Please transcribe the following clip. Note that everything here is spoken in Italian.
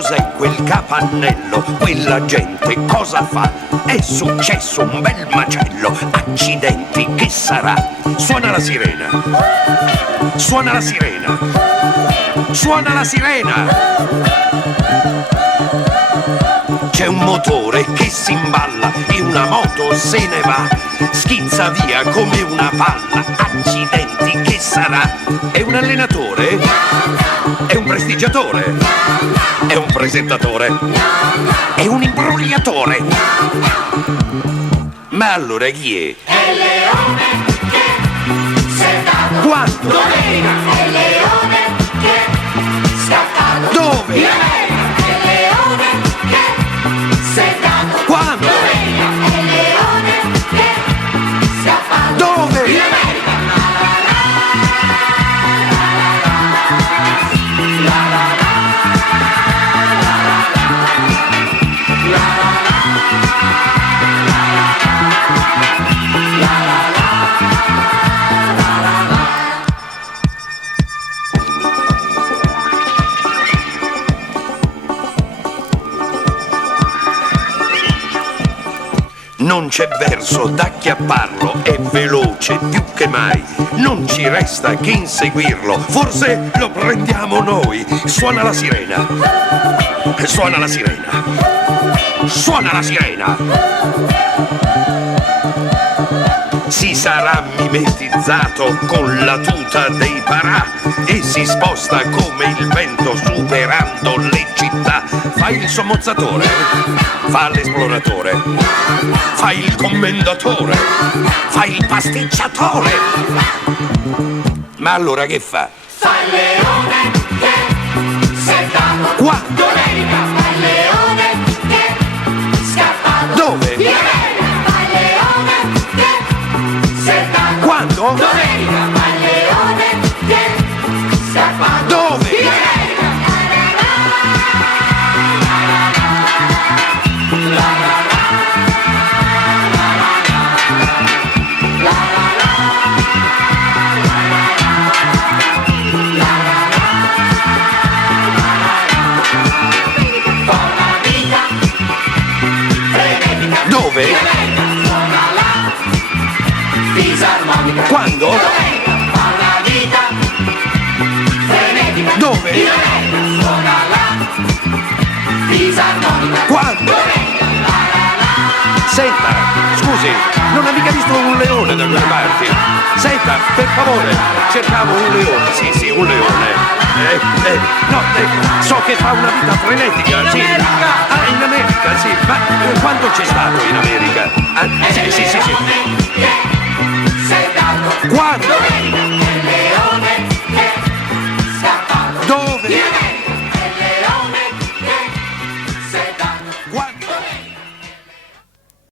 cos'è quel capannello? Quella gente cosa fa? È successo un bel macello. Accidenti, che sarà? Suona la sirena. Suona la sirena. Suona la sirena. C'è un motore che si imballa e una moto se ne va. Schizza via come una palla. Accidenti, che sarà? È un allenatore? È un prestigiatore? È un presentatore? È un imbrogliatore? Ma allora chi è? È il leone che s'è dato. Quando? Domenica. È il leone che è scappato. Dove? In America. È il leone che s'è dato. Quando? Domenica. È il leone che è scappato. Dove? In America. Non c'è verso d'acchiapparlo, è veloce più che mai. Non ci resta che inseguirlo, forse lo prendiamo noi. Suona la sirena. Suona la sirena. Suona la sirena. Si sarà mimetizzato con la tuta dei parà e si sposta come il vento superando le città. Fa il sommozzatore, fa l'esploratore, fa il commendatore, fa il pasticciatore. Ma allora che fa? Fa il leone che s'è dato. Quando? Domenica. Fa il leone che è scappato. Dove? In America. Fa il leone che s'è dato. Quando? Domenica. Fa il leone che è scappato. Dove? In America. Dove? Suona la fisarmonica. Quando? Fa una vita frenetica. Dove? In America suona la fisarmonica. Quando? Senta, scusi, non ha mica visto un leone da quelle parti? Senta, per favore, cercavo un leone. Sì, sì, un leone. No, so che fa una vita frenetica, sì. Ah, in America, sì, ma